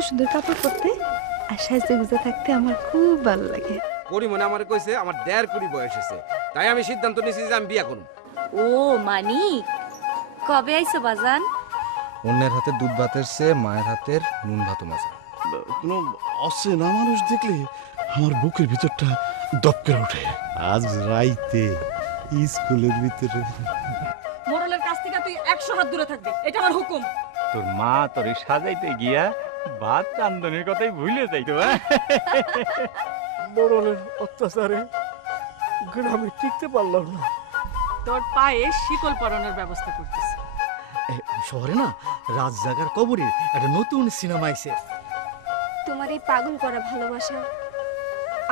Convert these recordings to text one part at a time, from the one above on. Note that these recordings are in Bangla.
সুন্দর সুন্দর কাপড় পরতে আর সাজতে গুজে থাকতে আমার খুব ভালো লাগে। পরিমনে আমার কইছে আমার 1.5 বয়স হয়েছে, তাই আমি সিদ্ধান্ত নিয়েছি যে আমি বিয়া করব। ও মানি, কবে আইছো বাজান? অন্যের হাতে দুধ ভাতের চেয়ে মায়ের হাতের নুন ভাত মজা। কোনো অচেনা মানুষ দেখলে আমার বুকের ভিতরটা দপ করে ওঠে। আজ রাইতে স্কুলের ভিতরে মোড়লের কাছ থেকে তুই 100 হাত দূরে থাকবি, এটা আমার হুকুম। তোর মা তোরে সাজাইতে গিয়া ভাত রান্ধনের কথাই ভুলে যাইতো। মোড়লের অত্যাচারে গ্রামে টিকতে পারলাম না। তোর পায়ে শিকল পরানোর ব্যবস্থা করতেছি। শহরে না রাত জাগার কবরে একটা নতুন সিনেমা আইছে। তোমার এই পাগল করা ভালোবাসা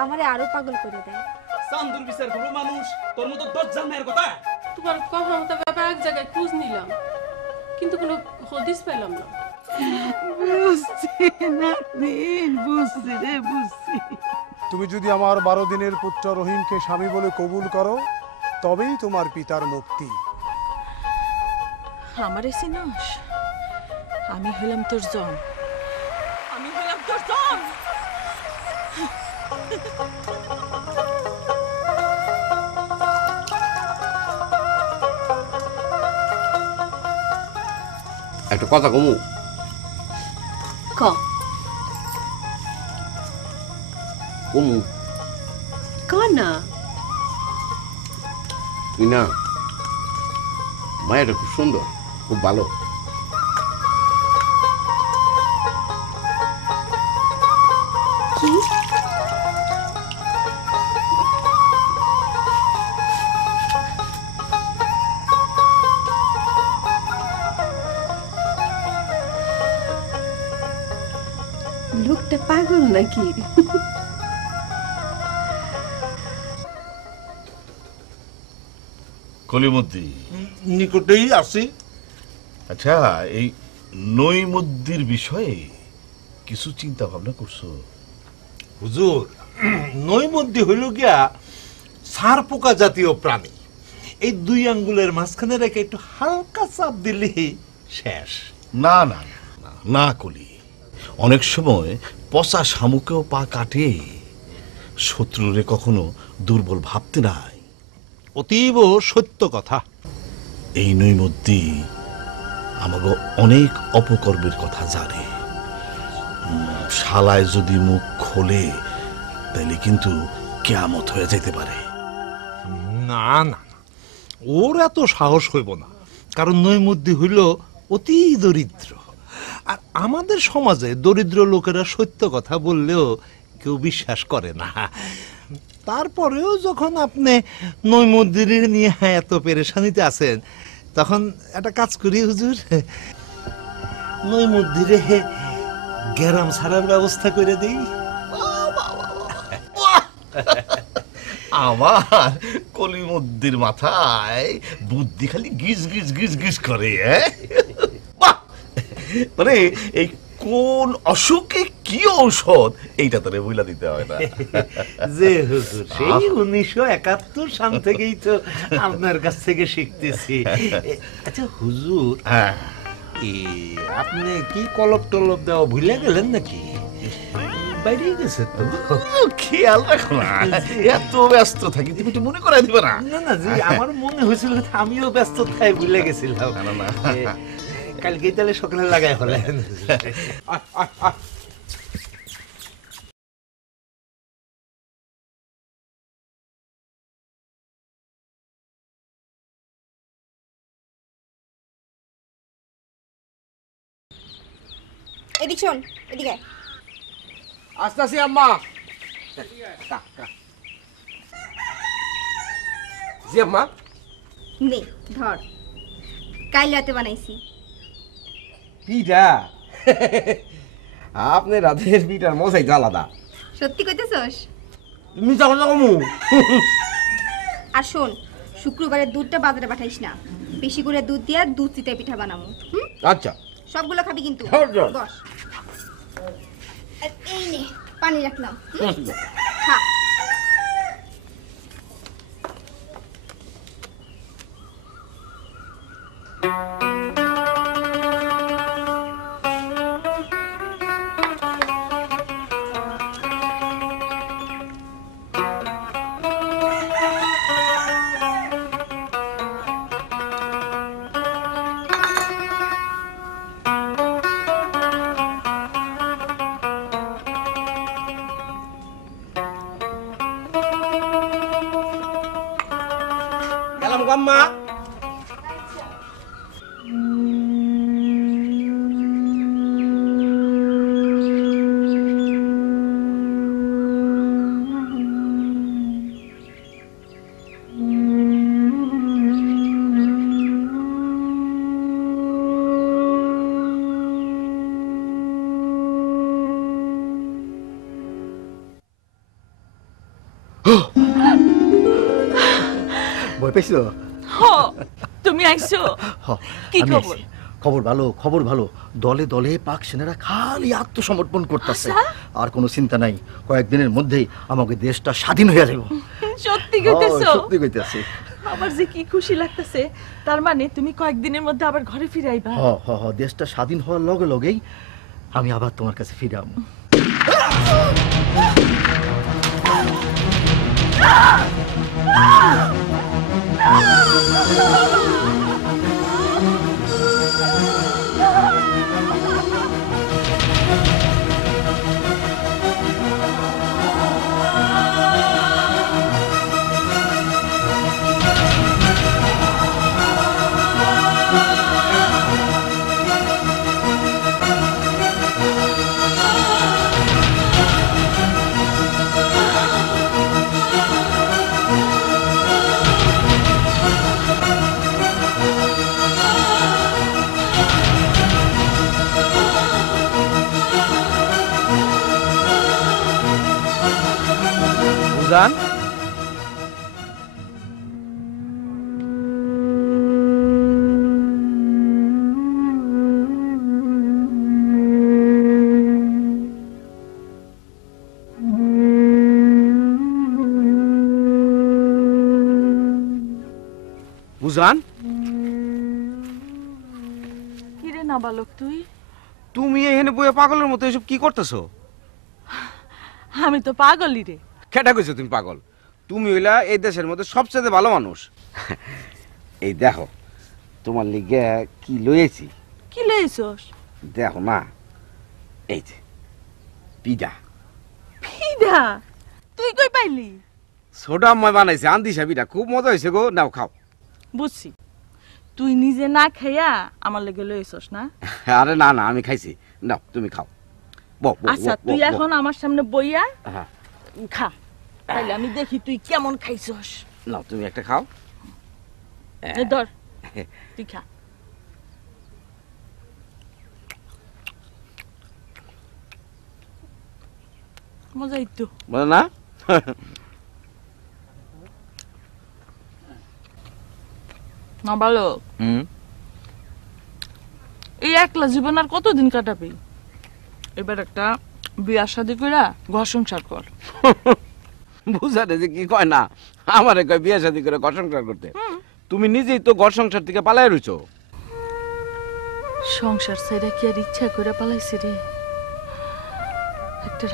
আমারে আরো পাগল করে দেয়। চান্দুর বিচার করো মানুষ, তোর মতো দজ্জাল মেয়ের কথা। তোমার কথা মতো ব্যাপার এক জায়গায় খোঁজ নিলাম, কিন্তু কোনো হদিস পেলাম না। তুমি যদি আমার 12 দিনের পুত্র রহিমকে স্বামী বলে কবুল করো, তবেই তোমার পিতার মুক্তি। আমারে চিনস? আমি হলাম তোর জন। একটা কথা কমু। ক কমু কানা তুই না, মায়েরা খুব সুন্দর, খুব ভালো। কি লোকটা পাগল নাকি? কলিমদ্দি নিকটেই আছি। আচ্ছা, এই নইমদ্দির বিষয়ে কিছু চিন্তা ভাবনা করছো? হুজুর, নৈমধ্যে হইল গিয়া সার পোকা জাতীয় প্রাণী। এই 2 আঙ্গুলের মাঝখানে রেখে একটু হালকা চাপ দিলেই শেষ। না না না না কলি, অনেক সময় পচা শামুকেও পা কাটে। শত্রুরে কখনো দুর্বল ভাবতে নাই। অতীব সত্য কথা। এই নৈমদ্দি আমাকে অনেক অপকর্মের কথা জানে। শালায় যদি মুখ খোলে তাহলে কিন্তু কেয়ামত হয়ে যেতে পারে। না না, ওর এত সাহস হইব না, কারণ নৈমধ্যে হইল অতি দরিদ্র। আর আমাদের সমাজে দরিদ্র লোকেরা সত্য কথা বললেও কেউ বিশ্বাস করে না। তারপরেও যখন আপনি নৈমদ্দির নিয়ে এত পেরেশানিতে আছেন, তখন একটা কাজ করি হুজুর, নৈমদ্দিরে গ্যারাম ছাড়ার ব্যবস্থা করে দিই। আমার কলিমদ্দির মাথায় বুদ্ধি খালি গিজ গিজ গিজ গিজ করে। মানে এই কোন অসুখে কি ঔষধ এইটা তোরে বইলা দিতে হয় না। যে হুজুর, সেই 1971 সাল থেকেই তো আপনার কাছ থেকে শিখতেছি। আচ্ছা হুজুর, আপনি কি কলপ টলপ দেওয়া ভুলে গেলেন নাকি? বাইরে গেছে তো, খেয়াল রাখো না, এত ব্যস্ত থাকি, তুমি একটু মনে করাই দিবে না? না না জি, আমার মনে হয়েছিল আমিও ব্যস্ত থাই ভুলে গেছিলাম। কালকেই তাহলে সকালে লাগাই হলেন। এদিক শোন, এদিকে আস্তে আস্তে আম্মা। জি আম্মা। নে ধর, কাল রাতে বানাইছি পিঠা। আপনি রাতের পিঠার মজাই তো আলাদা। সত্যি কইতেছস? মিছা কথা কমু। আর শোন, শুক্রবারের দুধটা বাজারে পাঠাইস না, বেশি করে দুধ দিয়া দুধ চিতই পিঠা বানামু। আচ্ছা, সবগুলো খাবি কিন্তু। বস, আর এই নে পানি রাখলাম, খা। আম্মা। ভয় পাইছো? তুমি আইছো? হ, কি আমি খবর? আইছি। খবর ভালো, খবর ভালো। দলে দলে পাক সেনারা খালি আত্মসমর্পণ করতেছে। আর কোনো চিন্তা নাই, কয়েকদিনের মধ্যেই আমাকে দেশটা স্বাধীন হয়ে যাবে। সত্যি কইতেছো? সত্যি কইতেছি। আমার যে কি খুশি লাগতেছে। তার মানে তুমি কয়েকদিনের মধ্যে আবার ঘরে ফিরে আইবা? হ হ হ, দেশটা স্বাধীন হওয়ার লগে লগেই আমি আবার তোমার কাছে ফিরে আসবো। বুঝান বুঝান কি রে নাবালক তুই? তুমি এখানে বইয়ে পাগলের মতো এসব কি করতেছো? আমি তো পাগলই রে। কেটা কইছো তুমি পাগল? তুমি হইলা এই দেশের মধ্যে সবচেয়ে ভালো মানুষ। এই দেখো তোমার লিগে কি লইছি। কি লইছস? দেখো না, এই যে পিঠা। পিঠা? তুই কই পাইলি? ছোট আম্মা বানাইছে, আন্দিশা পিঠা, খুব মজা হয়েছে গো। নাও খাও। বুঝছি, তুই নিজে না খাইয়া আমার লেগে লইছস না? আরে না না, আমি খাইছি। নাও তুমি খাও। আচ্ছা তুই এখন আমার সামনে বইয়া হ্যাঁ খা, তাইলে আমি দেখি তুই কেমন খাইছস। নাও তুমি একটা খাও। এই ধর, তুই খা। মজাই তো। বলো না? না ভালো। এই একলা জীবন আর কতদিন কাটাবি? এবার একটা বিয়া শাদী কইরা ঘর সংসার কর। বুঝাতে যে কি কয় না, আমারে কয় বিয়ে শাদী করে ঘর সংসার করতে। তুমি নিজেই তো ঘর সংসার থেকে পালাই রইছো। সংসার ছেড়ে কি আর ইচ্ছা করে পালাইছে রে? একটা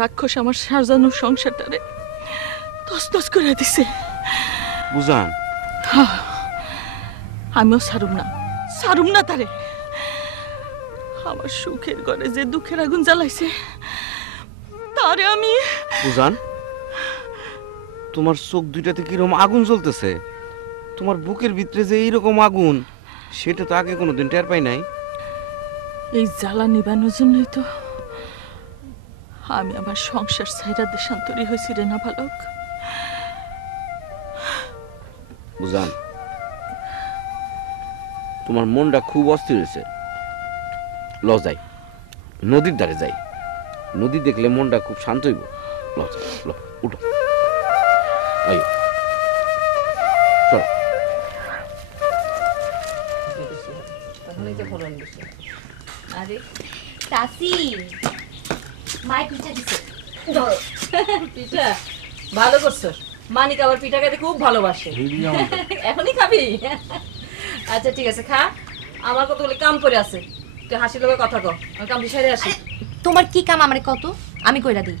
রাক্ষস আমার সাজানো সংসারটারে তছনছ করে দিছে। বুঝান আমিও ছাড়ুম না তারে। আমার সুখের ঘরে যে দুঃখের আগুন জ্বালাইছে তারে আমি। বুঝান তোমার চোখ দুইটাতে কিরকম আগুন জ্বলতেছে। তোমার বুকের ভিতরে যে এইরকম আগুন, সেটা তো আগে কোনোদিন টের পাই নাই। এই জ্বালা নিবানোর জন্যই তো আমি আমার সংসার ছাইরা দেশান্তরী হয়েছি রে না বালক। বুঝান তোমার মনটা খুব অস্থির হয়েছে। ল যাই, নদীর ধারে যাই। নদী দেখলে মনটা খুব শান্ত হইব। ল যাই, ল উঠো। আইও, চলো। আরে চাচি, মাই পিঠা দিছে। পিঠা ভালো করছো। মানিক আবার পিঠা খেতে খুব ভালোবাসে। এখনই খাবি? আচ্ছা ঠিক আছে, খা। আমার কতগুলো কাম করে আছে, তুই হাসির লোকের কথা কর। আমি কাম বিষয়ে আসি। তোমার কি কাম আমারে কত? আমি কইরা দিই।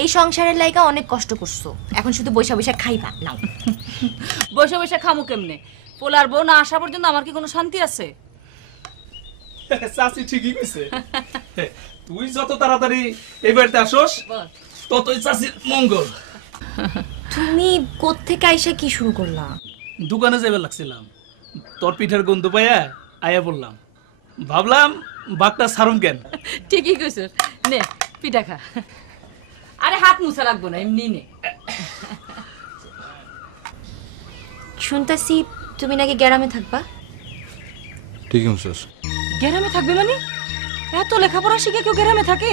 এই সংসারের লাইগা অনেক কষ্ট করছো, এখন শুধু বৈশা বৈশা খাইবা। নাও। বসে বসে খামু কেমনে? পোলার বউ না আসা পর্যন্ত আমার কি কোনো শান্তি আছে? চাচি ঠিকই কইছে। তুই যত তাড়াতাড়ি এই বাড়িতে আসোস ততই চাচির মঙ্গল। তুমি কোত্থেকে আইসা কি শুরু করলা? দোকানে যাবে লাগছিলাম, তোর পিঠার গন্ধ পাইয়া আয়া বললাম, ভাবলাম বাঘটা সারুম কেন। ঠিকই কইছিস, নে পিঠা খা। আরে হাত মুছা রাখবো না, এমনি নে। শুনতাছি তুমি নাকি গ্রামে থাকবা? ঠিকই বলছিস। গ্রামে থাকবে মানে? এত লেখাপড়া শিখে কেউ গ্রামে থাকে?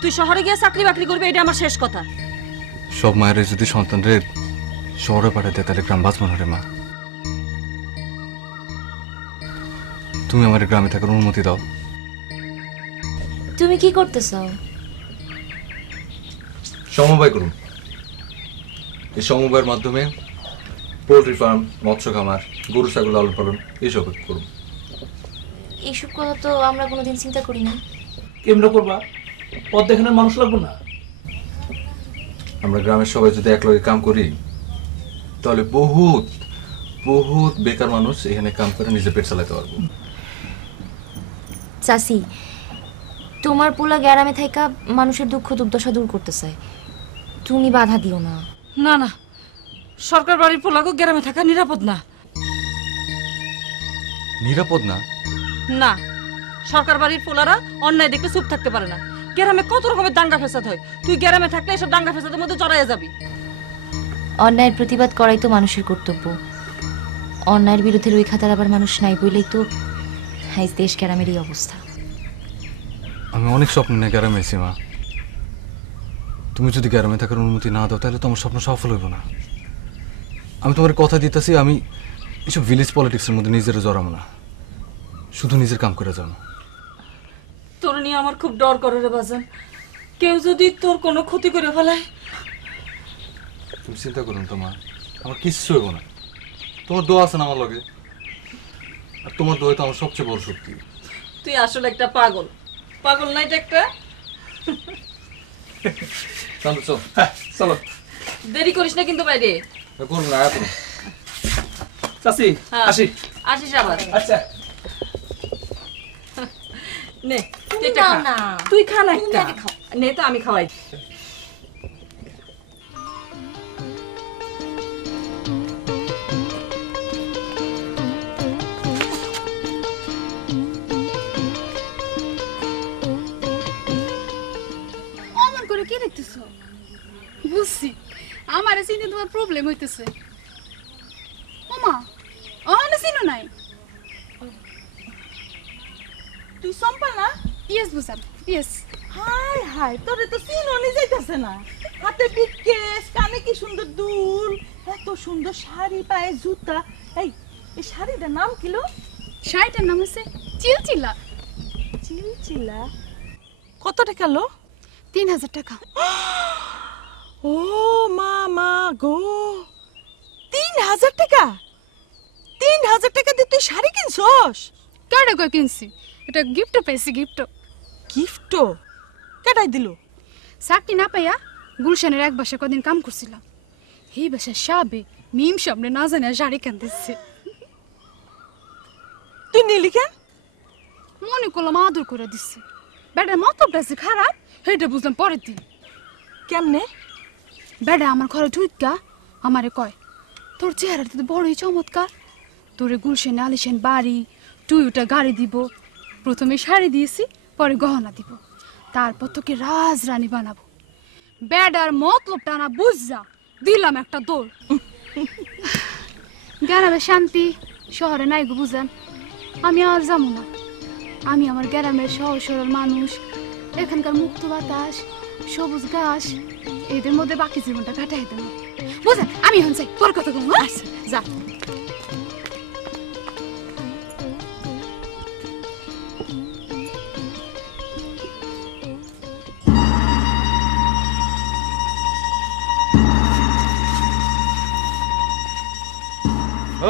তুই শহরে গিয়ে চাকরি বাকরি করবে, এটা আমার শেষ কথা। সব মায়ের যদি সন্তানরে শহরে পাঠাতে তাহলে গ্রাম বাঁচবো না রে মা। তুমি আমার গ্রামে থাকার অনুমতি দাও। তুমি কি করতে চাও? সমবায় করুন। এই সমবায়ের মাধ্যমে পোল্ট্রি ফার্ম, মৎস্য খামার, গরু ছাগল লালন পালন এইসব করুন। এইসব কথা তো আমরা কোনোদিন চিন্তা করি না। কেমনে করবা? পথ দেখানোর মানুষ লাগবো না? আমরা গ্রামের সবাই যদি একলগে কাম করি তাহলে বহুত বহুত বেকার মানুষ এখানে কাম করে নিজে পেট চালাতে পারবো। চাচি, তোমার পোলা গ্রামে থাকা মানুষের দুঃখ দুর্দশা দূর করতে চায়, তুমি বাধা দিও না। না না, সরকার বাড়ির পোলাগো গ্রামে থাকা নিরাপদ না। নিরাপদ না? না, সরকার বাড়ির পোলারা অন্যায় দেখলে চুপ থাকতে পারে না। গ্রামে কত রকমের দাঙ্গা ফেসাদ হয়, তুই গ্রামে থাকলে এসব দাঙ্গা ফেসাদের মধ্যে জড়াইয়া যাবি। অন্যায়ের প্রতিবাদ করাই তো মানুষের কর্তব্য। অন্যায়ের বিরুদ্ধে রুই খাতার আবার মানুষ নাই বলেই তো আজ দেশ গ্রামের এই অবস্থা। আমি অনেক স্বপ্ন নিয়ে গ্রামে এসেছি মা। তুমি যদি গ্রামে থাকার অনুমতি না দাও তাহলে তো আমার স্বপ্ন সফল হইব না। আমি তোমার কথা দিতেছি, আমি এসব ভিলেজ পলিটিক্সের মধ্যে নিজেরা জড়াবো না, শুধু নিজের কাম করে যাবো। তোর নিয়ে আমার খুব ডর করে রে বাজান, কেউ যদি তোর কোনো ক্ষতি করে ফেলায়। তুমি চিন্তা করুন তো মা, আমার কিচ্ছু হইব না। তোমার দোয়া আছে না আমার লগে, আর তোমার দোয়া তো আমার সবচেয়ে বড় শক্তি। তুই আসলে একটা পাগল। পাগল নাই তো একটা? চলো চল, চলো, দেরি করিস না কিন্তু বাইরে। করুন না এখন। চাচি আসি। আসিস আবার। আচ্ছা নে এটা খা। তুই খা না একটা। নে তো আমি খাওয়াই। অমন করে কি দেখতেছো? বুঝছি, আমার চিনে তোমার প্রবলেম হইতেছে। ওমা, অনে চিনো নাই? তুই সম্পা না? ইয়েস বুঝাম, ইয়েস। হাই হাই, তোরে তো চিনোনি যাইতাছে না। হাতে বিকেস, কানে কি সুন্দর দুল, এত সুন্দর শাড়ি, পায়ে জুতা। এই শাড়িটার নাম কিলো? শাড়িটার নাম হচ্ছে চিলচিলা। চিলচিলা? কত টাকা লো? 3000 টাকা। ও মা গো, 3000 টাকা? 3000 টাকা দিয়ে তুই শাড়ি কিনছস? কেডা কই কিনছি? এটা গিফট পাইছি, গিফট। গিফট কেডাই দিল? চাকরি না পাইয়া গুলশানের এক বাসায় কদিন কাম করছিলাম। এই বাসায় সাবে মিম সামনে না জানে শাড়ি কেন দিচ্ছে। তুই নিলি কেন? মনে করলাম আদর করে দিচ্ছে। বেটার মতলবটা যে খারাপ সেটা বুঝলাম পরের দিন। কেমনে? বেটা আমার ঘরে ঢুকা আমারে কয়, তোর চেহারাটা তো বড়ই চমৎকার, তোরে গুলশানে আলিশান বাড়ি, তুই ওটা গাড়ি দিব। প্রথমে শাড়ি দিয়েছি, পরে গহনা দিব, তারপর তোকে রাজরানী বানাবো। বেটার মতলবটা না বুঝা দিলাম একটা দৌড়। গ্রামে শান্তি, শহরে নাই গো বুঝান। আমি আর যাবো না। আমি আমার গ্রামের সহজ সরল মানুষ, এখানকার মুক্ত বাতাস, সবুজ ঘাস, এদের মধ্যে বাকি জীবনটা কাটাই দেবো বুঝেন। আমি এখন চাই তোর কথা কম। আচ্ছা যা।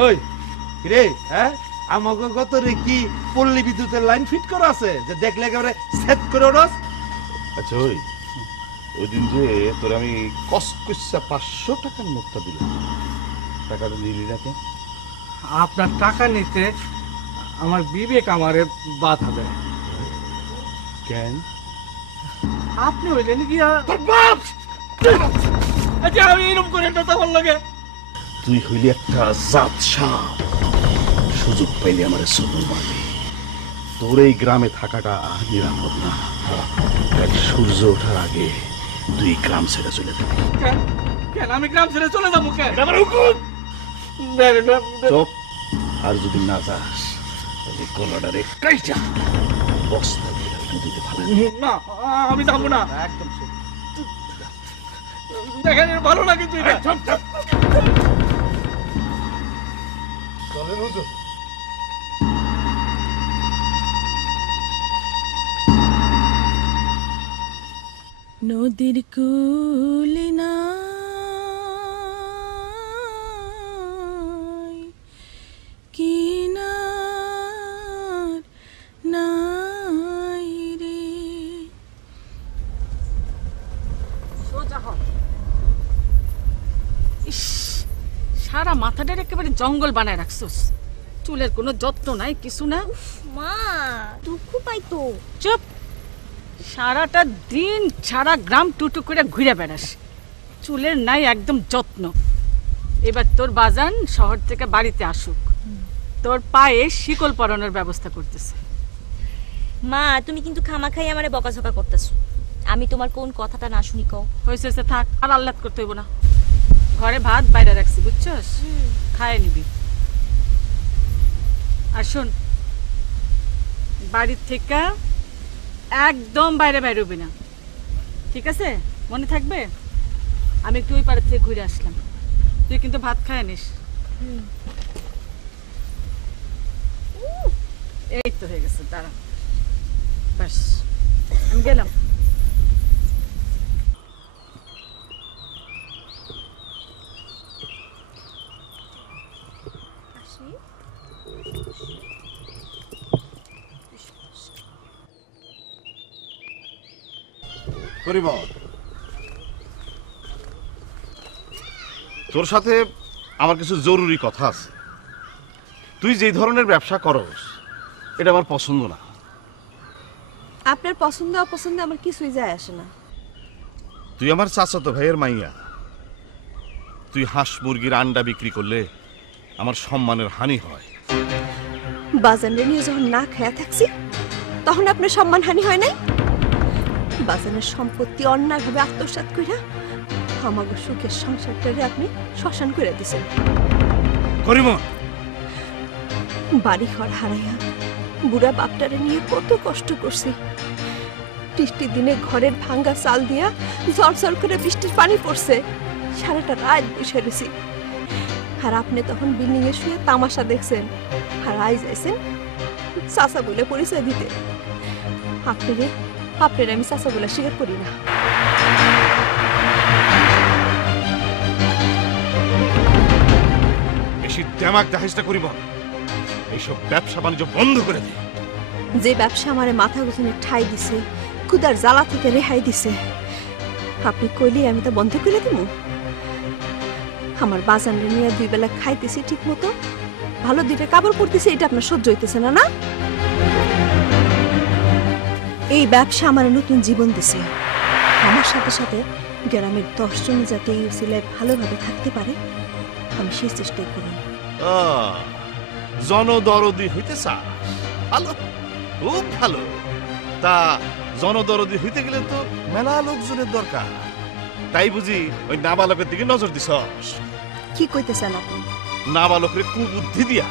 ওই রে, হ্যাঁ আমাকে কত রে কি পল্লী বিদ্যুতের লাইন ফিট করা আছে যে দেখলে একেবারে সেট করে ওরস? আচ্ছা ওই দিন যে তোর আমি কসকসা 500 টাকার নোটটা দিলাম, টাকাটা দিলি না কেন? আপনার টাকা নিতে আমার বিবেক আমারে বাধা দেয়। কেন? আপনি হইলেন গিয়া আচ্ছা আমি এরকম করে না তোমার লাগে। তুই হইলি একটা জাত সাপ, সুযোগ পাইলে আমার চলু মারবি। তোর এই গ্রামে থাকাটা নিরাপদ না। এক সূর্য ওঠার আগে তুই গ্রাম ছেড়ে চলে যাবি। কেন আমি গ্রাম ছেড়ে চলে যাবো? কেন আমার হুকুম। চুপ। আর যদি না যাস তাহলে গলাটারে কাইটা বস্তা দিয়ে নদীতে ফেলাবি। না আমি যাবো না। একদম দেখেন ভালো লাগে তুই চলেন হুজুর। নদীর কুলে কিনার নাই রে। সোজা হ। ইস, সারা মাথাটার একেবারে জঙ্গল বানায় রাখছস। চুলের কোনো যত্ন নাই, কিছু না। মা দুঃখ পাইতো। চুপ। সারাটা দিন সারা গ্রাম টুটু করে ঘুরে বেড়াস, চুলের নাই একদম যত্ন। এবার তোর বাজান শহর থেকে বাড়িতে আসুক, তোর পায়ে শিকল পরানোর ব্যবস্থা করতেছে। মা তুমি কিন্তু খামাখাই আমারে বকাঝকা করতেছো। আমি তোমার কোন কথাটা না শুনি কও। হয়েছে থাক, আর আহ্লাদ করতে হইব না। ঘরে ভাত বাইরে রাখছি, বুঝছস? খায় নিবি। আর শোন, বাড়ির থেকে একদম বাইরে বেরোবি না, ঠিক আছে? মনে থাকবে? আমি একটু ওই পাড়ের থেকে ঘুরে আসলাম, তুই কিন্তু ভাত খায় নিস। এই তো হয়ে গেছে, দাঁড়া। ব্যাস, আমি গেলাম। তোর সাথে আমার কিছু জরুরি কথা আছে। তুই যে ধরনের ব্যবসা করস এটা আমার পছন্দ না। আপনার পছন্দ অপছন্দ আমার কিছুই যায় আসে না। তুই আমার চাচাতো ভাইয়ের মাইয়া। তুই হাঁস মুরগির আন্ডা বিক্রি করলে আমার সম্মানের হানি হয়। বাজারে নিয়ে যখন না খেয়া থাকছি তখন আপনার সম্মানহানি হয় নাই? বাজারের সম্পত্তি অন্যায়ভাবে আত্মসাৎ কইরা আমাকে সুখের সংসারটারে আপনি শ্মশান করে দিছেন। করিমন, বাড়ি ঘর হারাইয়া বুড়া বাপটারে নিয়ে কত কষ্ট করছি। বৃষ্টির দিনে ঘরের ভাঙ্গা চাল দিয়া ঝরঝর করে বৃষ্টির পানি পড়ছে, সারাটা রাত বসে রয়েছি। আর আপনি তখন বিল্ডিং এ শুয়ে তামাশা দেখছেন, আর আই যাইছেন চাচা বলে পরিচয় দিতে। আপনার আমি চাচা বলে স্বীকার করি না। বেশি দেমাগ দেখাইস না করিমন। এইসব ব্যবসা বাণিজ্য বন্ধ করে দে। যে ব্যবসা আমারে মাথা গুছানে ঠাই দিছে, ক্ষুধার জ্বালা থেকে রেহাই দিছে, আপনি কইলে আমি তা বন্ধ করে দিব? আমার বাজারে নিয়ে দুই বেলা খাইতেছি ঠিক মতো, ভালো দুইটা কাপড় পরতেছি, এটা আপনার সহ্য হইতেছে না? না, এই ব্যবসা আমার নতুন জীবন দিছে। আমার সাথে সাথে গ্রামের 10 জন যাতে এই উসিলায় ভালোভাবে থাকতে পারে, আমি সেই চেষ্টাই করি। জনদরদি হইতে চাস? ভালো, খুব ভালো। তা জনদরদি হইতে গেলে তো মেলা লোকজনের দরকার। তাই বুঝি ওই নাবালকের দিকে নজর দিছস? কি কইতেছেন আপনি? নাবালকের কুবুদ্ধি দিয়া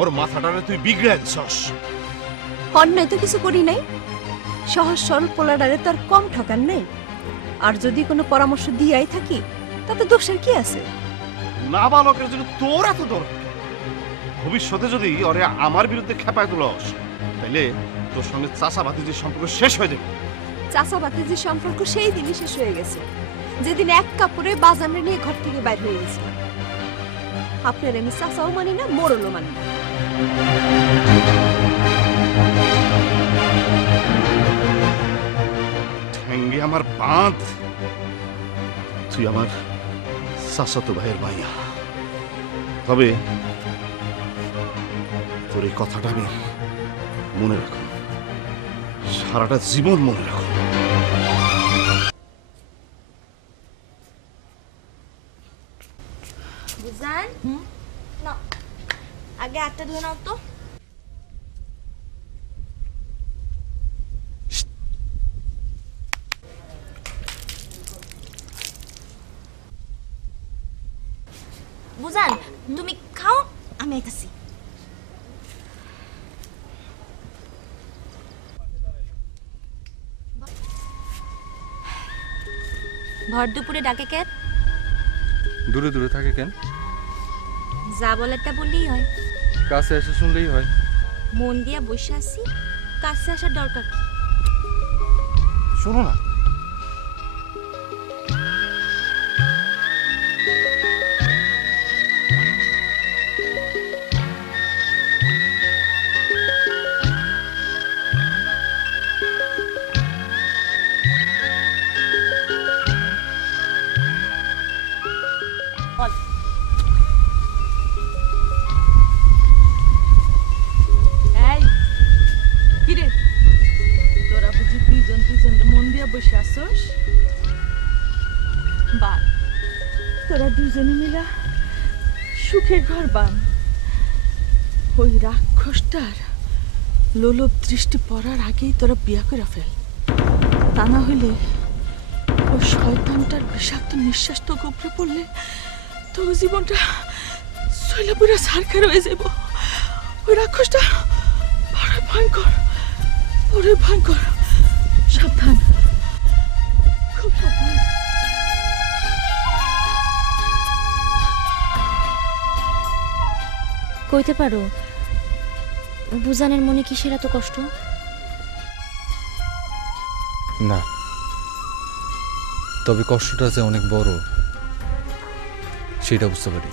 ওর মাথাটারে তুই বিগড়ে দিছস। অন্যায় তো কিছু করি নাই, সহজ সরল পোলাডারে তো আর কম ঠকান নাই। আর যদি কোনো পরামর্শ দিয়াই থাকি তাতে দোষের কি আছে? নাবালকের জন্য তোর এত দরকার। ভবিষ্যতে যদি ওরে আমার বিরুদ্ধে খেপায় তুলস তাহলে তোর সঙ্গে চাচা ভাতিজির সম্পর্ক শেষ হয়ে যাবে। চাচা ভাতিজির সম্পর্ক সেই দিনই শেষ হয়ে গেছে, যেদিন এক কাপড়ে বাজারে নিয়ে ঘর থেকে বাইর হয়ে গেছিলাম। আপনার আমি চাচাও মানি না, মোড়লও মানি না। ঠেঙ্গে আমার বাঁধ। তুই আমার চাচাতো ভাইয়ের মাইয়া। তবে তোর এই কথাটা আমি মনে রাখো, সারাটা জীবন মনে রাখো। হাতটা ধুয়ে নাও তো। বুঝান, তুমি খাও, আমি আইতাছি। ভর দুপুরে ডাকে কেন? দূরে দূরে থাকে কেন? যা বলারটা বললেই হয়। কাছে এসে শুনলেই হয়। মন দিয়া বসে আছি, কাছে আসার দরকার কি? শোনো না, এই কিরে, তোরা বুঝি দুইজন দুইজনের মন দিয়া বসে আসোস? বান, তোরা দুইজনে মিলা সুখে ঘর বান। ওই রাক্ষসটার লোলভ দৃষ্টি পড়ার আগেই তোরা বিয়া করে ফেল, তা না হইলে ওই শয়তানটার বিষাক্ত নিঃশ্বাস তো গোপরে পড়লে তোর জীবনটা শৈলাপুরা সারখার হয়ে যাব। ওই রাক্ষসটা বড় ভয়ঙ্কর, বড় ভয়ঙ্কর। সাবধান, খুব সাবধান। কইতে পারো বুজানের মনে কিসের এত কষ্ট? না, তবে কষ্টটা যে অনেক বড় সেটা বুঝতে পারি।